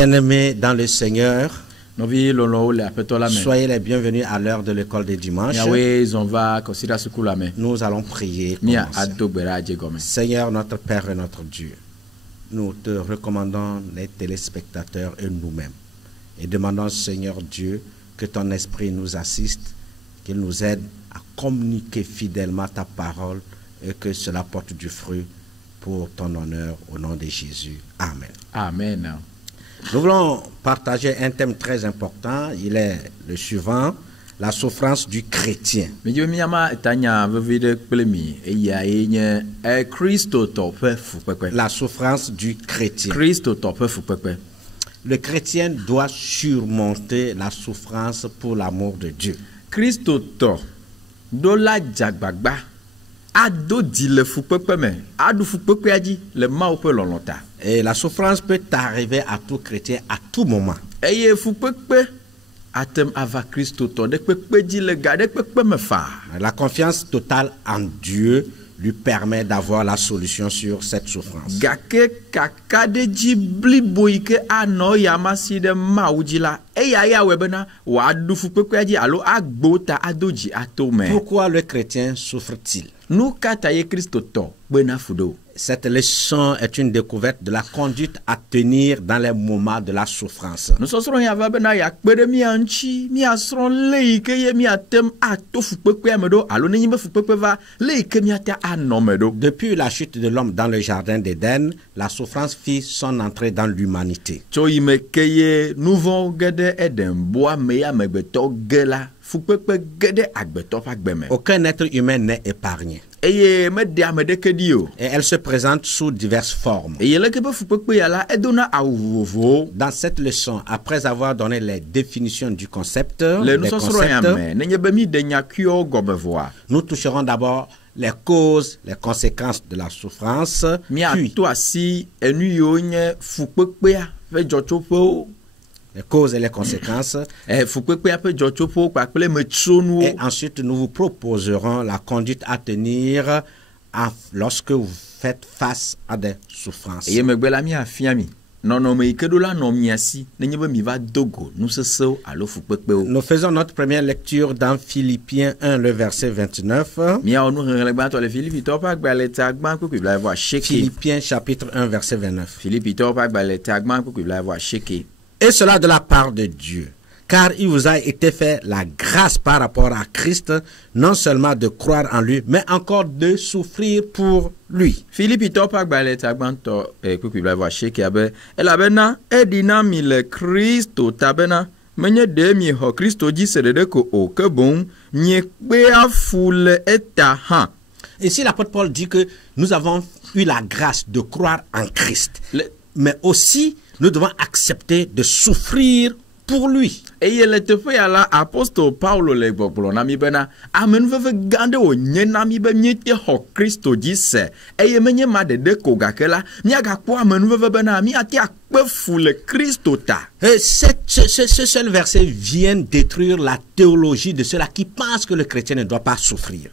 Bien-aimés dans le Seigneur, soyez les bienvenus à l'heure de l'école des dimanches. Nous allons prier. Seigneur, notre Père et notre Dieu, nous te recommandons les téléspectateurs et nous-mêmes. Et demandons, Seigneur Dieu, que ton esprit nous assiste, qu'il nous aide à communiquer fidèlement ta parole et que cela porte du fruit pour ton honneur au nom de Jésus. Amen. Amen. Nous voulons partager un thème très important. Il est le suivant, la souffrance du chrétien. La souffrance du chrétien. Le chrétien doit surmonter la souffrance pour l'amour de Dieu. Et la souffrance peut arriver à tout chrétien à tout moment. La confiance totale en Dieu lui permet d'avoir la solution sur cette souffrance. Pourquoi le chrétien souffre-t-il? Cette leçon est une découverte de la conduite à tenir dans les moments de la souffrance. Depuis la chute de l'homme dans le jardin d'Éden, la souffrance fit son entrée dans l'humanité. Aucun être humain n'est épargné. Et elle se présente sous diverses formes. Dans cette leçon, après avoir donné les définitions du concept, nous toucherons d'abord les causes, les conséquences de la souffrance, les causes et les conséquences. Et ensuite, nous vous proposerons la conduite à tenir lorsque vous faites face à des souffrances. Nous faisons notre première lecture dans Philippiens 1, le verset 29. Philippiens chapitre 1, verset 29. Et cela de la part de Dieu, car il vous a été fait la grâce par rapport à Christ, non seulement de croire en lui, mais encore de souffrir pour lui. Ici, l'apôtre Paul dit que nous avons eu la grâce de croire en Christ, mais aussi nous devons accepter de souffrir pour lui. Et l'apôtre Paul le et ce seul verset vient détruire la théologie de ceux-là qui pensent que le chrétien ne doit pas souffrir.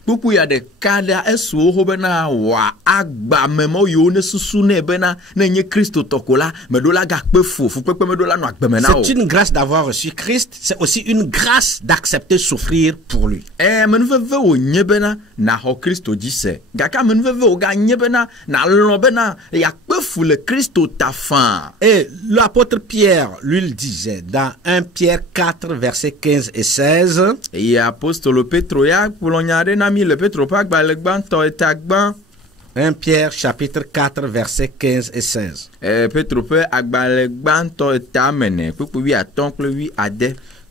C'est une grâce d'avoir reçu Christ, c'est aussi une grâce d'accepter souffrir pour lui. Et l'apôtre Pierre lui disait dans 1 Pierre 4 versets 15 et 16. 1 Pierre chapitre 4 versets 15 et 16.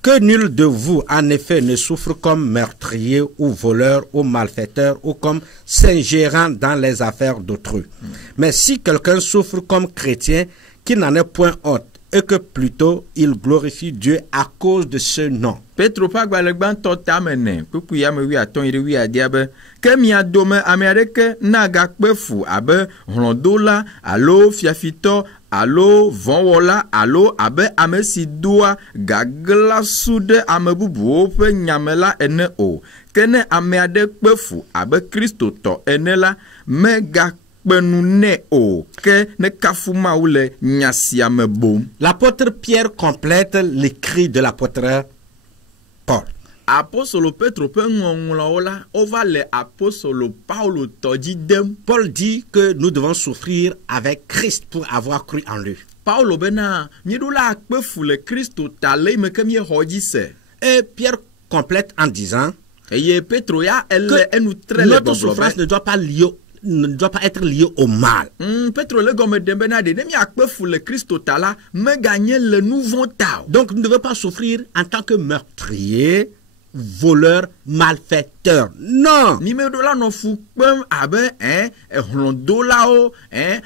Que nul de vous, en effet, ne souffre comme meurtrier ou voleur ou malfaiteur ou comme s'ingérant dans les affaires d'autrui. Mais si quelqu'un souffre comme chrétien, qu'il n'en ait point honte, et que plutôt il glorifie Dieu à cause de ce nom. alo vonwola alo abe amesi doa gagla sude amebubuo pe nyamela ene o kene ame ade kpefu abe Kristo to ene la me L'apôtre Pierre complète l'écrit de l'apôtre Paul. Apostolo Petro pe ngonglo la ova le apostolo Paulo toji dem. Paul dit que nous devons souffrir avec Christ pour avoir cru en lui. Paulo bena nyidula akpe fu le Christo tale me kemie hoji se. Et Pierre complète en disant Eye Petro ya elle enu tre que le notre souffrance ne doit pas être liée au mal. Petro le gomme de benade ne mi akpe fu le Christo tala me gagner le nouveau tao. Donc nous ne devons pas souffrir en tant que meurtrier, voleur, malfaiteur. Non. Ni me do la no fu pem abe hlondo lao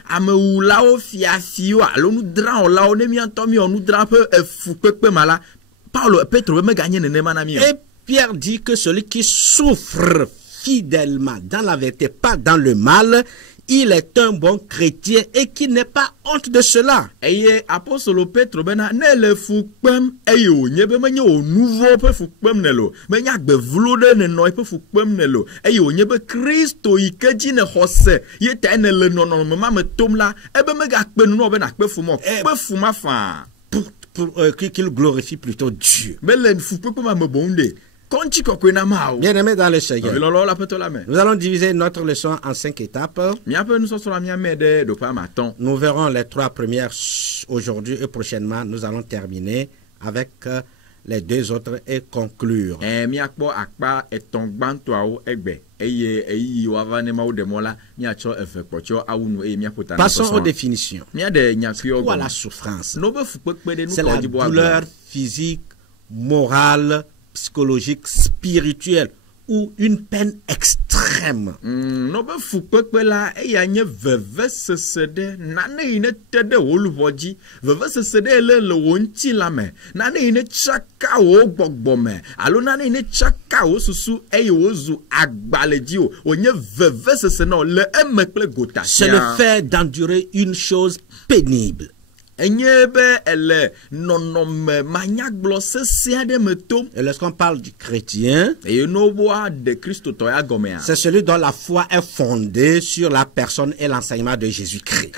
ameu lao fiafio alo nu dran lao ne mi antomi onu dran pe fu pepe mala. Paulo Petro me gagner ne mana mi. Et Pierre dit que celui qui souffre fidèlement dans la vérité, pas dans le mal, il est un bon chrétien et qui n'est pas honte de cela. Eye apostolo Petro bena ne le fu pem eyo nyebe menye o nouveau pe fu pem ne lo. Menya gbe vlode ne no pe fu pem ne lo. Eyo nyebe Kristo ikeji ne hose. Ye ta ne le no no ma me tom la ebe me ga kpe no bena kpe fu mo. Pe fu ma fa pour qu'il glorifie plutôt Dieu. Mais le fu pe ma me bonde. Bien-aimés dans le Seigneur, nous allons diviser notre leçon en 5 étapes. Nous verrons les 3 premières aujourd'hui et prochainement, nous allons terminer avec les 2 autres et conclure. Passons aux définitions. Quoi la souffrance? C'est la douleur physique, morale, psychologique, spirituel ou une peine extrême. No be fukpekpe la eya nye veve sesede nane ine tede woluvoji veve sesede le wonti la me nane ine chaka wo gbogbo me alo nane ine chaka wo susu eye wozu agbaleji o onye veve sese no le emekple gota. C'est le fait d'endurer une chose pénible. Et lorsqu'on parle du chrétien, c'est celui dont la foi est fondée sur la personne et l'enseignement de Jésus-Christ.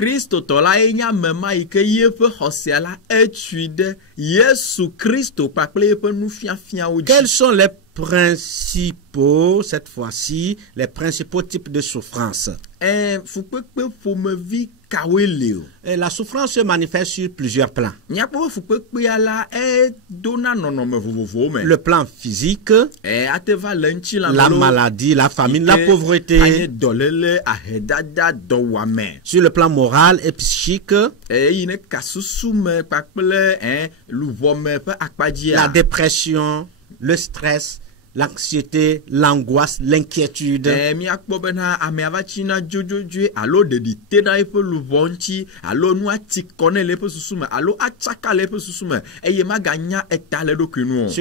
Quels sont les principaux, cette fois-ci, les principaux types de souffrance? Et la souffrance se manifeste sur plusieurs plans. Le plan physique, la maladie, la famine, la pauvreté. Sur le plan moral et psychique, la dépression, le stress, l'anxiété, l'angoisse, l'inquiétude. Sur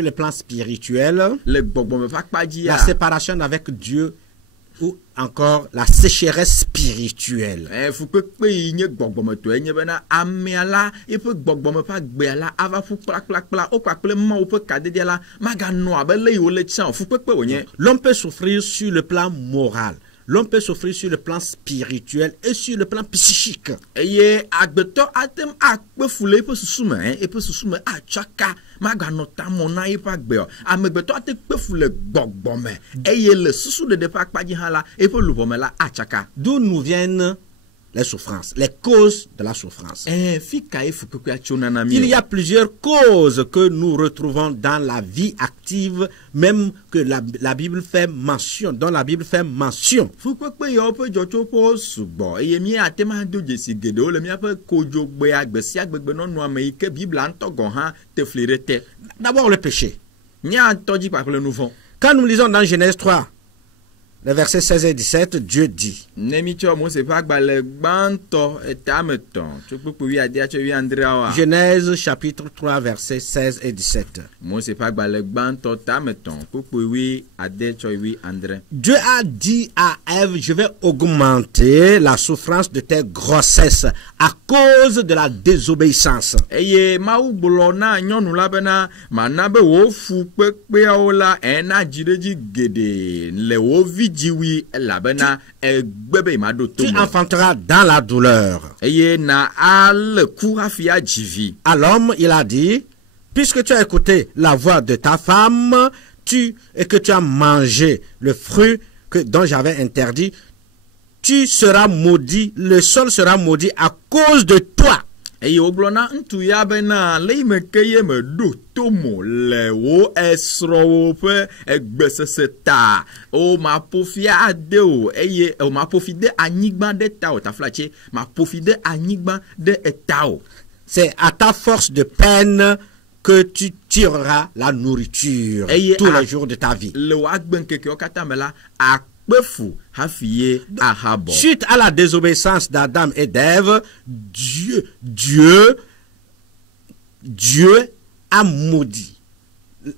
le plan spirituel, la séparation avec Dieu ou encore la sécheresse spirituelle. L'homme peut souffrir sur le plan moral. L'homme peut souffrir sur le plan spirituel et sur le plan psychique. D'où nous viennent les souffrances, les causes de la souffrance. Il y a plusieurs causes que nous retrouvons dans la vie active, même que la Bible fait mention, dont la Bible fait mention. D'abord le péché. Quand nous lisons dans Genèse 3, les versets 16 et 17, Dieu dit. Genèse chapitre 3, versets 16 et 17. Dieu a dit à Ève, je vais augmenter la souffrance de tes grossesses à cause de la désobéissance. jiwi labena egbebe imado Tu tomo. enfanteras dans la douleur. Eye na al kurafia jivi. À l'homme, il a dit, puisque tu as écouté la voix de ta femme, et que tu as mangé le fruit dont j'avais interdit, tu seras maudit, le sol sera maudit à cause de toi. Eye oglona ntu ya bena leime keye me do tomo le wo esro pe egbesese ta o ma pofia de o eye o ma pofide anyigba de ta o ta flache ma pofide anyigba de eta o. C'est à ta force de peine que tu tireras la nourriture tous les jours de ta vie. Le wagben keke o katamela akpefu hafiye ahabo. Suite à la désobéissance d'Adam et d'Ève, Dieu a maudit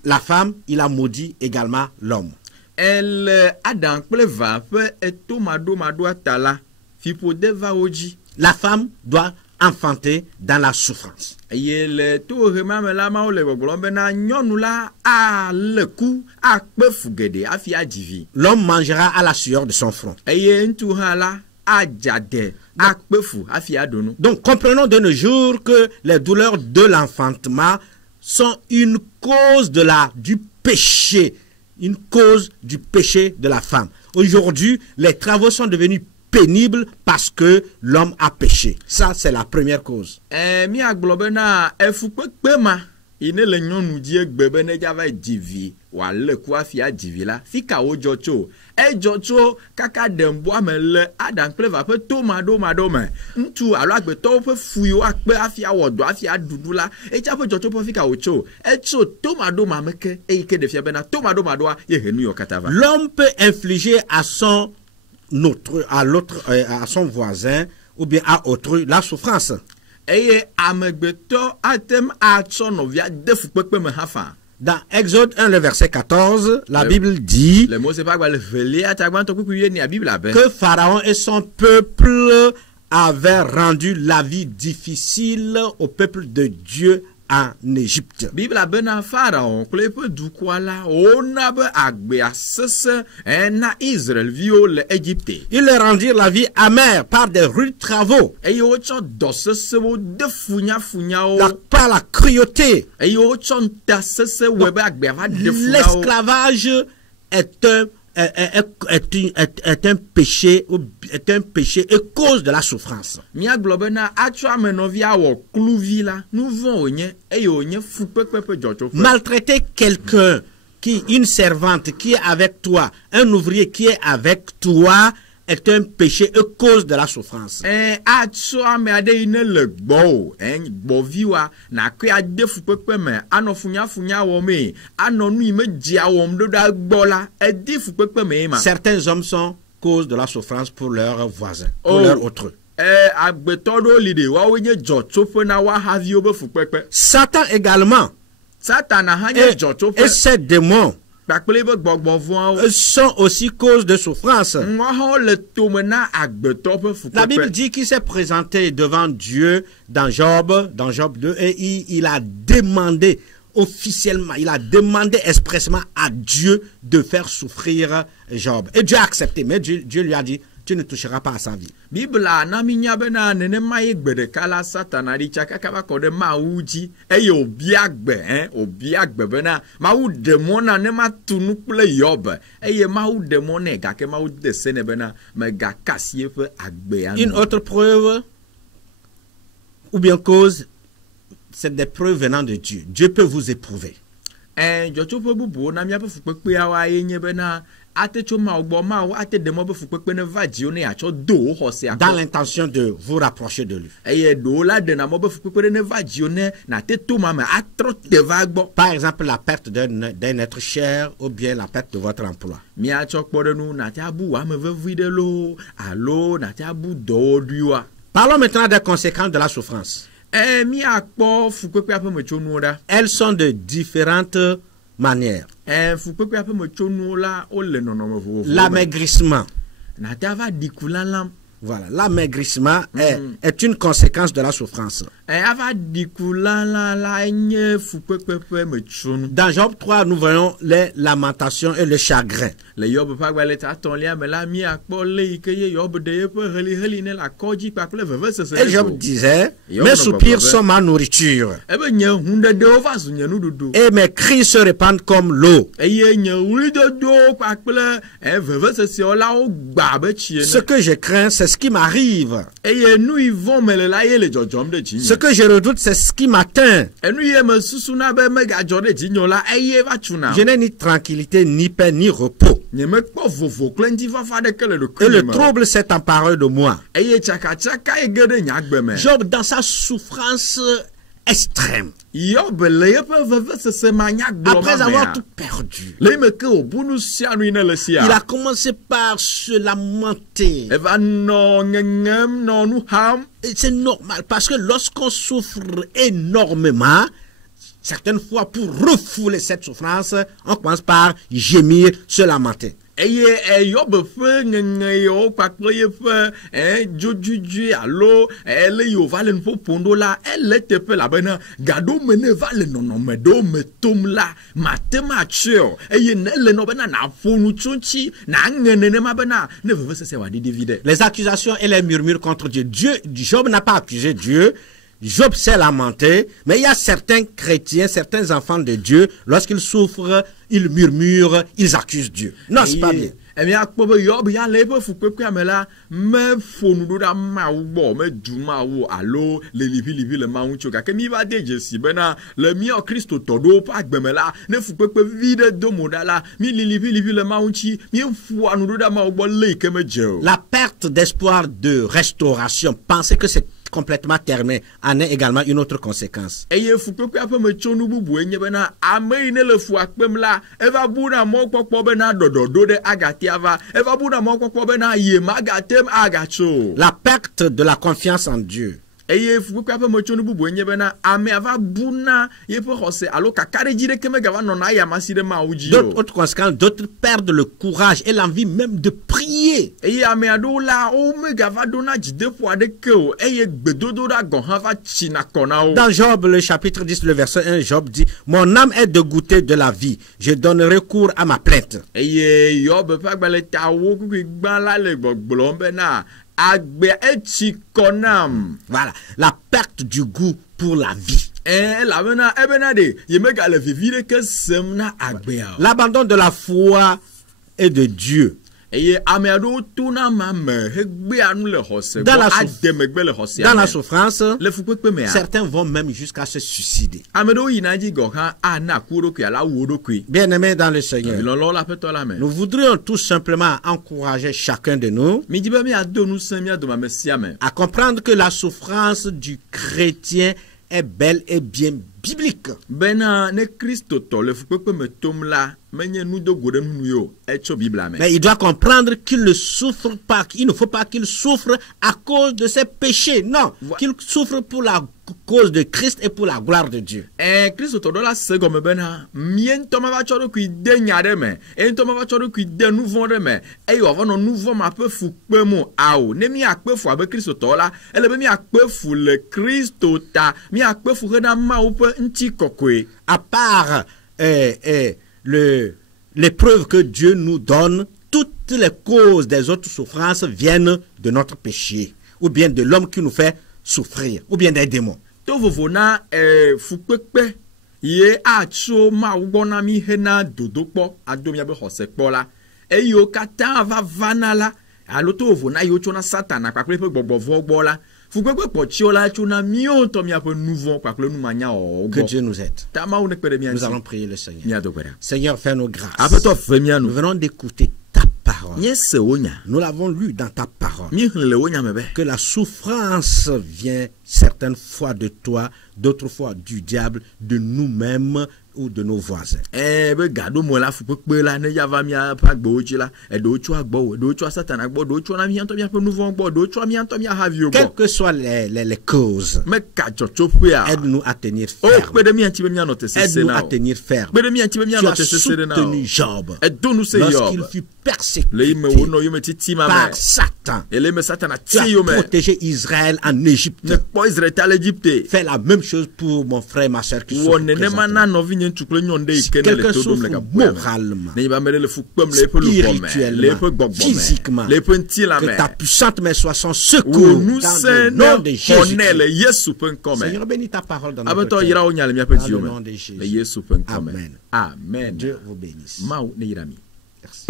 la femme, il a maudit également l'homme. El Adam pleva pe etomado mado atala fipo deva oji. La femme doit enfanter dans la souffrance. Yele to remame la ma ole goglombe na nyonu la a leku a kpefugede afia divi. L'homme mangera à la sueur de son front. Eye ntu hala a jade a kpefu afia donu. Donc comprenons de nos jours que les douleurs de l'enfantement sont une cause du péché, une cause du péché de la femme. Aujourd'hui, les travaux sont devenus pénible parce que l'homme a péché. Ça, c'est la première cause. Mi aglobena efukpekpema ine le nyonu die gbebe ne java divi wa le kwa fia divi la fika ojocho ejocho kaka dembo amele adan pleva pe tomado madome ntu alo agbeto pe fuyo akpe afia wodo afia dudula eja pe jocho pe fika ocho echo tomado mameke eike de fia bena tomado madoa ye henu yo katava. L'homme peut infliger à son voisin ou bien à autrui la souffrance. Dans Exode 1, le verset 14, la Bible dit que Pharaon et son peuple avaient rendu la vie difficile au peuple de Dieu en Égypte. Bible a ben Pharaon klepe du kwala ona be agbe asese na Israël viole Égypte. Ils leur rendirent la vie amère par des rudes travaux. Et yo cho dosese wo de funya par la cruauté. Et yo cho tasese webe agbe va de funya. L'esclavage est un péché et cause de la souffrance. Maltraiter quelqu'un, une servante qui est avec toi, un ouvrier qui est avec toi, est un péché et cause de la souffrance. Certains hommes sont cause de la souffrance pour leurs voisins, pour leurs autrui. Satan également et ses démons sont aussi cause de souffrance. La Bible dit qu'il s'est présenté devant Dieu dans Job 2 et il a demandé officiellement, il a demandé expressément à Dieu de faire souffrir Job. Et Dieu a accepté, mais Dieu lui a dit, tu ne toucheras pas à sa vie. Bible na minya bena nene maye gbede kala satana ri chaka kaba kode mauji e obiagbe bena mau demona ne matunu kple yob e mau demone ga ke mau desene bena me ga kasie fe agbe an. Une autre preuve ou bien cause, c'est des preuves venant de Dieu. Dieu peut vous éprouver. Jocho pe bubu na mia pe fukpekpe awa yenye bena dans l'intention de vous rapprocher de lui. Par exemple, la perte d'un être cher ou bien la perte de votre emploi. Parlons maintenant des conséquences de la souffrance. Elles sont de différentes manières. L'amaigrissement. Voilà, l'amaigrissement est une conséquence de la souffrance. Dans Job 3, nous voyons les lamentations et le chagrin. Et Job disait, mes soupirs sont ma nourriture et mes cris se répandent comme l'eau. Ce que je crains, c'est ce qui m'arrive. Ce que je redoute, c'est ce qui m'atteint. Je n'ai ni tranquillité, ni paix, ni repos. Et le trouble s'est emparé de moi. Job, dans sa souffrance extrême, après avoir tout perdu, il a commencé par se lamenter. Et c'est normal, parce que lorsqu'on souffre énormément, certaines fois, pour refouler cette souffrance, on commence par gémir, se lamenter. Les accusations et les murmures contre Dieu. Job n'a pas accusé Dieu. Job s'est lamenté, mais il y a certains chrétiens, certains enfants de Dieu, lorsqu'ils souffrent, ils murmurent, ils accusent Dieu. Non, c'est pas bien. La perte d'espoir de restauration, pensez que c'est complètement terminé, en est également une autre conséquence. La perte de la confiance en Dieu. D'autres conséquences, d'autres perdent le courage et l'envie même de prier. Dans Job, le chapitre 10, le verset 1, Job dit, mon âme est dégoûtée de la vie, je donne recours à ma plainte. Voilà, la perte du goût pour la vie. L'abandon de la foi et de Dieu. Dans la souffrance, certains vont même jusqu'à se suicider. Bien-aimés dans le Seigneur, nous voudrions tout simplement encourager chacun de nous à comprendre que la souffrance du chrétien est bel et bien biblique. Mais il doit comprendre qu'il ne souffre pas, il ne faut pas qu'il souffre à cause de ses péchés. Non, qu'il souffre pour la cause de Christ et pour la gloire de Dieu. À part l'épreuve que Dieu nous donne, toutes les causes des autres souffrances viennent de notre péché, ou bien de l'homme qui nous fait souffrir, ou bien des démons. Que Dieu nous aide. Nous allons prier le Seigneur. Seigneur, fais-nous grâce. Nous venons d'écouter ta parole. Nous l'avons lu dans ta parole. Que la souffrance vient certaines fois de toi, d'autres fois du diable, de nous-mêmes, ou de nos voisins. Be gado mo la fu pe la ne ya va mi pa gbo oji la e do chu agbo do chu Satan agbo do chu na mi anto mi pe nouveau agbo do chu mi anto mi havio quelles que soient les causes, me ka chocho pe a aide-nous à tenir oh ferme. pe de mi anti be mi anote se Aide-nous na à tenir ferme. pe de mi anti be mi Tu as anote se na soutenu Job e do nous se lorsqu'il Job fut le persécuté me wono yo me titi ma par Satan. et le me Satan a Tu as ti yo me protégé Israël en Égypte. ne po Israël à l'Égypte. Fais la même chose pour mon frère, ma soeur qui souffre Wonne ne mana présentement. no vi nyen tukle nyonde Si ikene quelqu'un le todum souffre le ka moralement, ne ba mere le fu pem le pe lu bome le pe gbogbo physiquement, le pe nti la que me ta puissante main soit son secours ou nous dans le nom de Jésus. le Yesu pen come Seigneur, bénis ta parole dans notre abato cœur. yira onya le mi pe Dans ti yo le nom me de Jésus. le Yesu pen come Amen. amen Dieu vous bénisse. mau ne yira mi Merci.